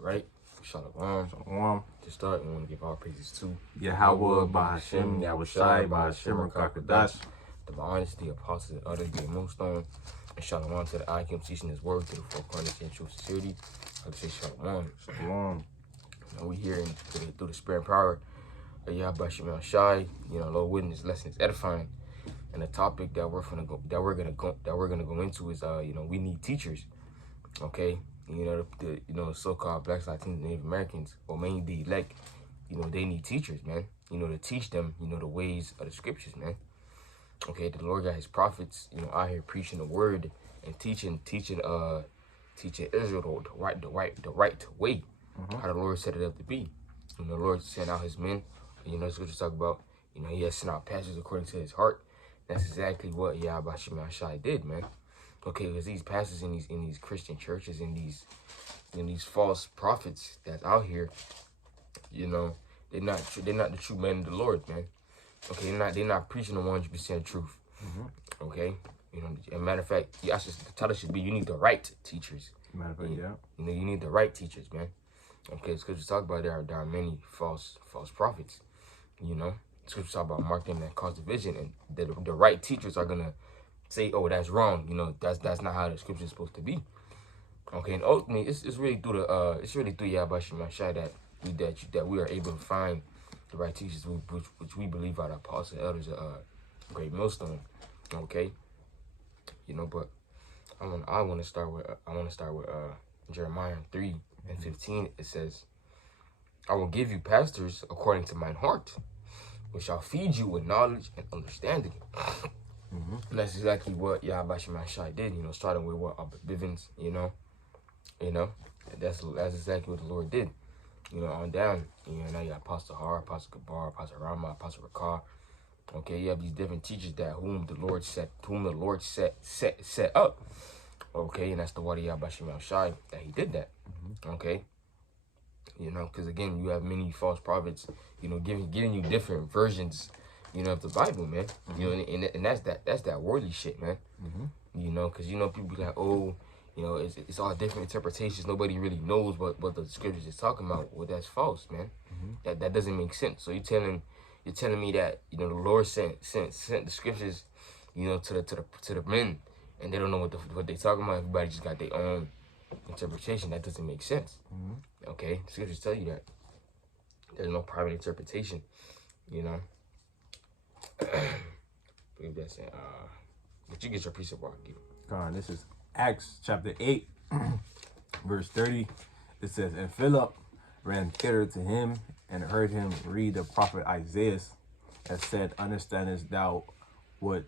right? Shalom. Shalom. To start, we want to give our praises to Yahweh, Bahashem, Yahushai, Bahashem, Rakakadash. the honesty, apostles, and other great millstone. And shalom to the Akim teaching his word to the four corners and true sincerity. I say shalom. Shalom. We here through the spirit and power of Yahweh Shem Shai. Lord witness lesson is edifying. And the topic that we're gonna go into is we need teachers. Okay, the so-called blacks, Latinos, Native Americans, or mainly the elect, they need teachers, man. To teach them, the ways of the scriptures, man. Okay, the Lord got his prophets, out here preaching the word and teaching Israel the right way, how the Lord set it up to be. The Lord sent out his men. The scriptures talk about, he has sent out pastors according to his heart. That's exactly what Yahweh Shem Shai did, man. Okay, because these pastors in these Christian churches and these false prophets that's out here, they're not the true men of the Lord, man. Okay, they're not preaching the 100% truth. Okay, matter of fact, the title should be, you need the right teachers. Matter of fact, yeah. You need the right teachers, man. Okay, scriptures talk about there are many false prophets. Scriptures talk about mark them that cause division, and the right teachers are gonna say, oh, that's wrong. That's not how the scripture is supposed to be. Okay, and ultimately, it's really through Yahweh Shem Shai that we are able to find the right teachers, which we believe are the apostles and elders of great millstone. Okay, but I want to start with Jeremiah 3:15. It says, I will give you pastors according to mine heart, which shall feed you with knowledge and understanding. And that's exactly what Yahweh Shem Shai did, starting with what Bivens, that's exactly what the Lord did, on down. Now you got Apostle Har, Apostle Gabar, Apostle Rama, Apostle Rakar. Okay, you have these different teachers whom the Lord set up. Okay, and that's the word of Yahweh Shem Shai that he did that. Okay, because again, you have many false prophets, giving you different versions, of the Bible, man. And that's that worldly shit, man. Because people be like, oh, it's all different interpretations. Nobody really knows what the scriptures is talking about. Well, that's false, man. That doesn't make sense. So you're telling me that the Lord sent the scriptures, to the men, and they don't know what they talking about. Everybody just got their own interpretation. That doesn't make sense. Okay, the scriptures tell you that there's no private interpretation. Believe that's it. But you get your precept walk. This is Acts chapter 8, verse 30. It says, and Philip ran thither to him and heard him read the prophet Isaiah, and said, understandest thou what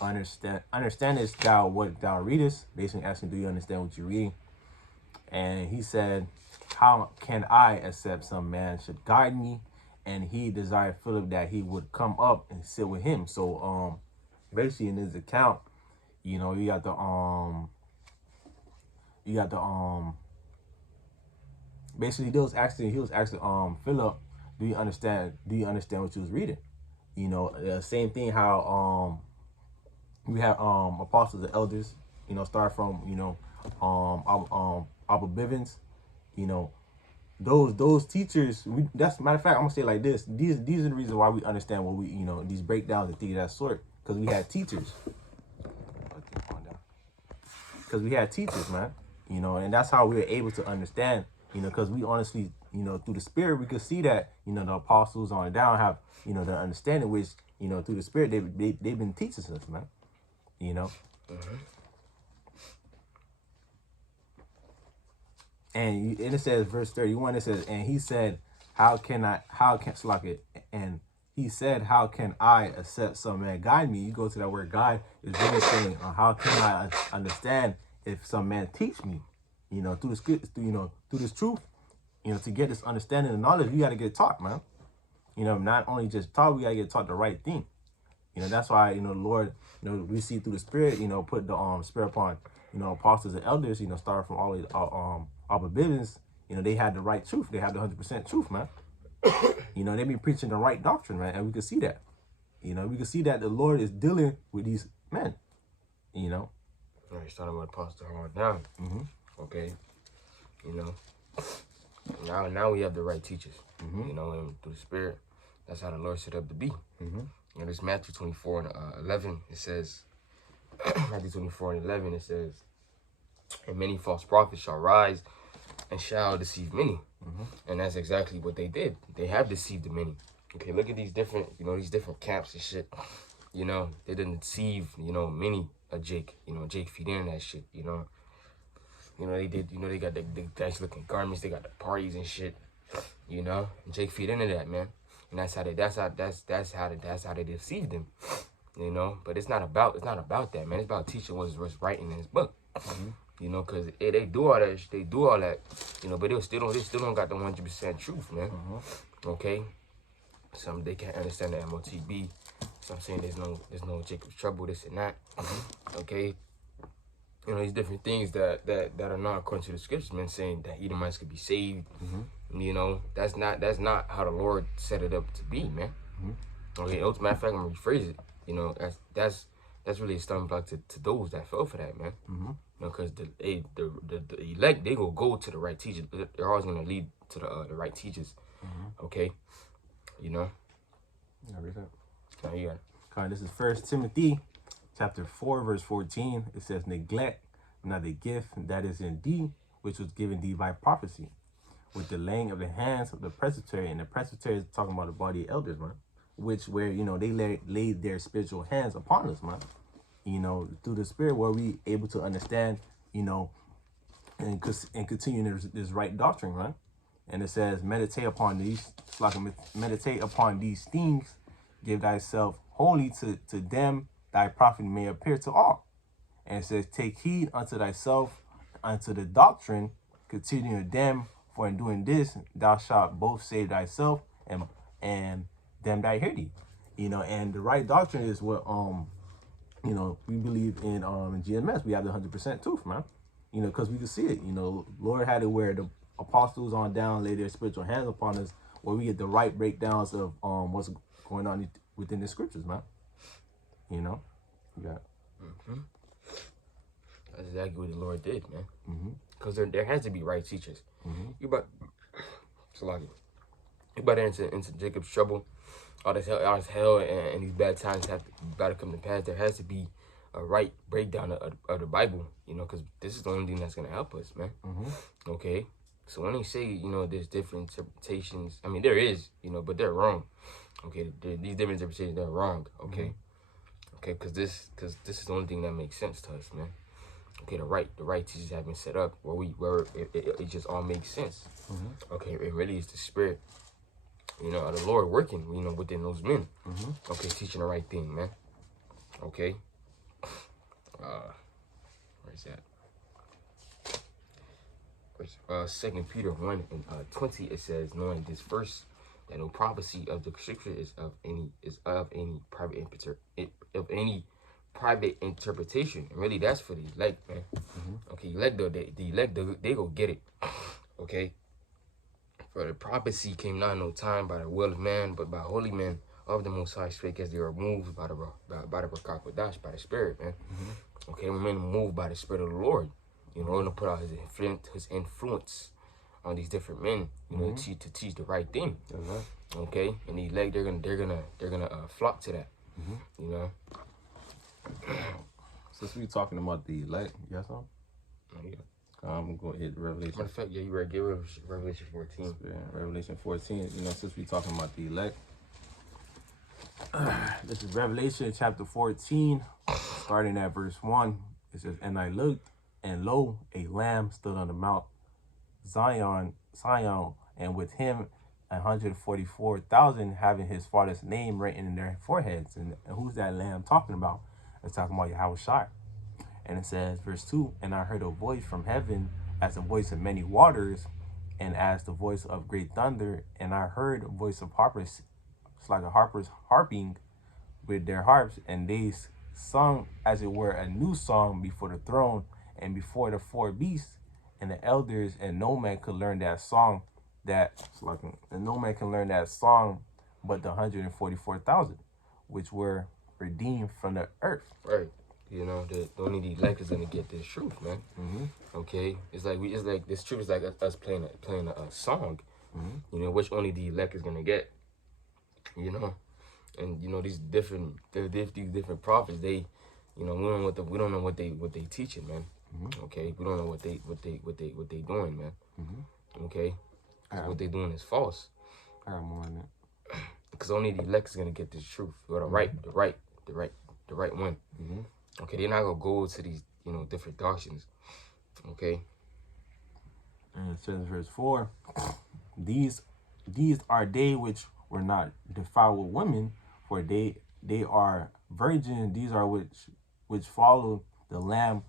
understandest thou what thou readest? Basically asking, do you understand what you're reading? And he said, how can I, except some man should guide me? And he desired Philip that he would come up and sit with him. So basically in this account, you got the basically he was asking Philip, do you understand what you was reading? The same thing how we have apostles and elders, start from Abba Bivens, those teachers, that's matter of fact, I'm gonna say it like this, these are the reasons why we understand what we these breakdowns and things of that sort, because we had teachers. Man, and that's how we were able to understand, because we honestly, through the spirit, we could see that, the apostles on down have, the understanding, which, through the spirit, they've been teaching us, man, And it says, verse 31, it says, and he said, how can I accept some man guide me? You go to that word guide, is really saying, how can I understand if some man teach me, through the script, through this truth, to get this understanding and knowledge, we got to get taught, man. Not only just taught, we got to get taught the right thing. That's why, the Lord, we see through the spirit, put the spirit upon, apostles and elders, starting from all the business, they had the right truth. They had the 100% truth, man. They be preaching the right doctrine, man. And we can see that. We can see that the Lord is dealing with these men, All right, starting with Apostle Har down. Okay. now we have the right teachers. You know, and through the Spirit, that's how the Lord set up to be. You know, this Matthew 24 and 11, it says, Matthew 24 and 11, it says, and many false prophets shall rise and shall deceive many. And that's exactly what they did. They have deceived the many. Okay, look at these different, you know, these different camps and shit. You know, they didn't deceive, you know, many of Jake. You know, Jake feed into that shit, you know. You know, they did, you know, they got the nice looking garments, they got the parties and shit, you know. And Jake feed into that, man. And that's how they deceived them. You know, but it's not about that, man. It's about teaching what's right in his book. You know, cause they do all that, you know, but they still don't got the 100% truth, man. Okay, some they can't understand the MOTB. So I'm saying there's no Jacob's trouble, this and that. Okay, you know, these different things that are not according to the scriptures, man, saying that Edomites could be saved. You know, that's not how the Lord set it up to be, man. Okay, as a matter of fact, I'm gonna rephrase it. You know, that's really a stumbling block to those that fell for that, man. You know, because the elect, they go to the right teachers. They're always gonna lead to the right teachers. Okay, you know. Yeah, read that. Now you got it. Okay, this is 1 Timothy chapter 4, verse 14. It says, neglect not the gift that is in thee, which was given thee by prophecy, with the laying of the hands of the presbytery. And the presbytery is talking about the body of elders, man. Where, you know, they laid their spiritual hands upon us, man. You know, through the Spirit, where we able to understand, you know, and continue this right doctrine, right? And it says, meditate upon these things, give thyself wholly to them, thy profit may appear to all. And it says, take heed unto thyself, unto the doctrine, continue them, for in doing this, thou shalt both save thyself and them that hear thee. You know, and the right doctrine is what, you know, we believe in GMS. We have the 100% truth, man. You know, because we can see it. You know, Lord had it where the apostles on down lay their spiritual hands upon us, where we get the right breakdowns of what's going on within the scriptures, man. You know, you got it. That's exactly what the Lord did, man. Because there has to be right teachers. You about into Jacob's trouble, all this hell, and these bad times about to come to pass. There has to be a right breakdown of the Bible, you know, because this is the only thing that's gonna help us, man. Okay, so when they say, you know, there's different interpretations, I mean there is, you know, but they're wrong. Okay, these different interpretations, they're wrong. Okay, okay, because this is the only thing that makes sense to us, man. Okay, the right teachers have been set up where it just all makes sense. Okay, it really is the Spirit, you know, of the Lord working, you know, within those men. Okay, teaching the right thing, man. Okay. Where's that? 2 Peter 1 and 20, it says, knowing this first, that no prophecy of the scripture is of any private interpretation. And really, that's for the elect, man. Okay, elect though, the elect, they go get it. Okay. For the prophecy came not in no time by the will of man, but by holy men of the Most High spake as they were moved by the Rakak Wadash, by the Spirit, man. Okay, we're men moved by the Spirit of the Lord. You know, to put out his influence on these different men, you know, to teach the right thing. Okay, and the elect, they're gonna flock to that. You know. Since we're talking about the elect, you got something? Yeah. I'm going to hit Revelation. Matter of fact, yeah, you ready? Get Revelation 14. Yeah, Revelation 14. You know, since we're talking about the elect, this is Revelation chapter 14, starting at verse 1. It says, and I looked, and lo, a lamb stood on the Mount Zion, and with him 144,000, having his father's name written in their foreheads. And who's that lamb talking about? It's talking about Yahushua. And it says, verse 2, and I heard a voice from heaven as the voice of many waters, and as the voice of great thunder. And I heard a voice of harpers, it's like a harpers harping with their harps, and they sung as it were a new song before the throne and before the four beasts and the elders, and no man could learn that song but the 144,000 which were redeemed from the earth. Right. You know, the only the elect is gonna get this truth, man. Okay, it's like this truth is like us playing a song. You know, which only the elect is gonna get. You know, and you know these different prophets. They, you know, we don't know what they teaching, man. Okay, we don't know what they doing, man. Okay, what they doing is false. I got more on that. Because only the elect is gonna get this truth, or the right one. Okay, they're not gonna go to these, you know, different doctrines. Okay. And it says in verse 4, these are they which were not defiled with women, for they are virgins. These are which follow the Lamb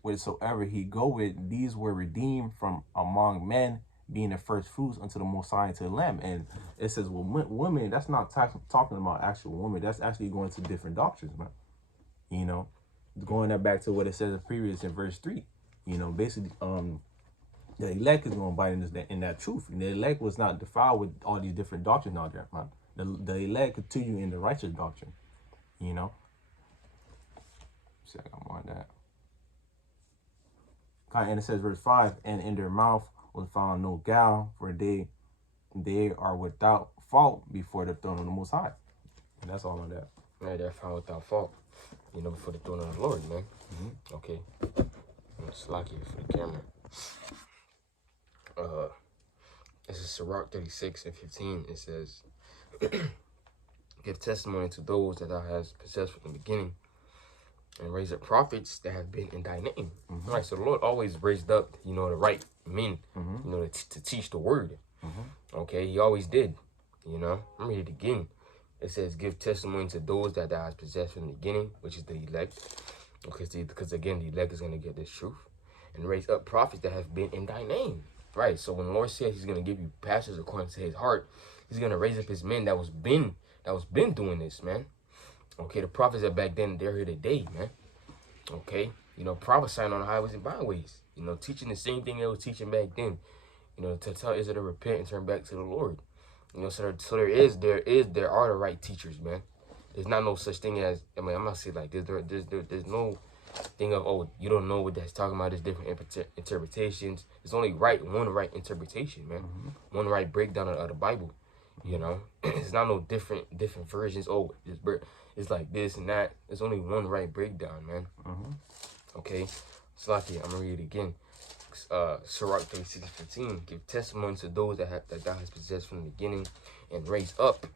whithersoever he goeth. These were redeemed from among men, being the first fruits unto the Most High, to the Lamb. And it says, well, women, that's not talking about actual women. That's actually going to different doctrines, man. You know, going back to what it says in verse 3. You know, basically, the elect is going to bite in that truth. And the elect was not defiled with all these different doctrines out there, man. The elect continue in the righteous doctrine. You know. So I got more on that. And it says verse 5, and in their mouth was found no guile, for they are without fault before the throne of the Most High. And that's all on that. Right, they're found without fault, you know, before the throne of the Lord, man. Okay. I'm gonna slack you for the camera. This is Sirach 36:15. It says, give testimony to those that thou hast possessed from the beginning, and raise up prophets that have been in thy name. Right, so the Lord always raised up, you know, the right men, you know, to teach the word. Okay, he always did, you know. Let me read it again. It says, give testimony to those that thou hast possessed from the beginning, which is the elect. Okay, because again, the elect is going to get this truth. And raise up prophets that have been in thy name. Right, so when the Lord says he's going to give you pastors according to his heart, he's going to raise up his men that was been doing this, man. Okay, the prophets that back then, they're here today, man. Okay, you know, prophesying on the highways and byways. You know, teaching the same thing they were teaching back then. You know, to tell Israel to repent and turn back to the Lord. You know, so there are the right teachers, man. There's not no such thing as, I mean, I'm not saying like there's no thing of, oh, you don't know what that's talking about. There's different interpretations. There's only one right interpretation, man. One right breakdown of the Bible. You know, it's not no different versions. Oh, it's like this and that. There's only one right breakdown, man. Okay, Slaki, I'm gonna read it again. Sirach 36:15. Give testimony to those that thou hast possessed from the beginning, and raise up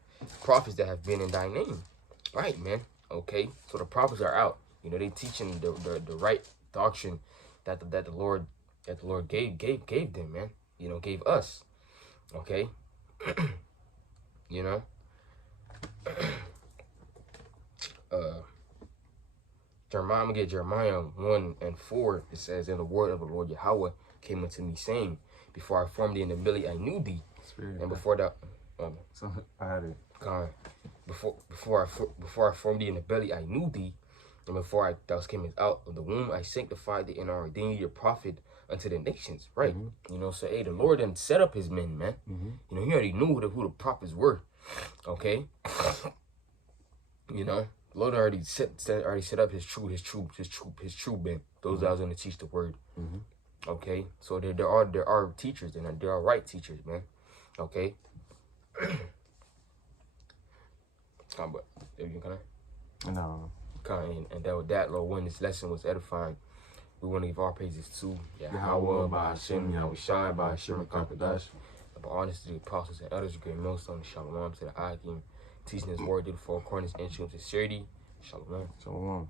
prophets that have been in thy name. Right, man. Okay, so the prophets are out. You know, they teaching the right doctrine that the Lord gave them, man. You know, gave us. Okay. You know. Jeremiah 1:4. It says, and the word of the Lord Yahweh came unto me, saying, before I formed thee in the belly, I knew thee. Spirit, and before that, so I had it. Before I formed thee in the belly, I knew thee, and before thou came out of the womb, I sanctified thee and I ordained thee a prophet unto the nations. Right? You know, so hey, the Lord done set up his men, man. You know, he already knew who the prophets were. Okay. You know, the Lord already set up his true men. Those that was gonna teach the word. Okay, so there are teachers, and there are right teachers, man. Okay. But you kind No. And that with that, Lord, when this lesson was edifying, we want to give our praises to Yahweh, by Hashem, Yahweh Shai, by Hashem and Kakadash, by honest to the apostles and elders, great millstone, Shalom to the Akim, teaching his word, did for according to instrument sincerity. Shalom. Shalom.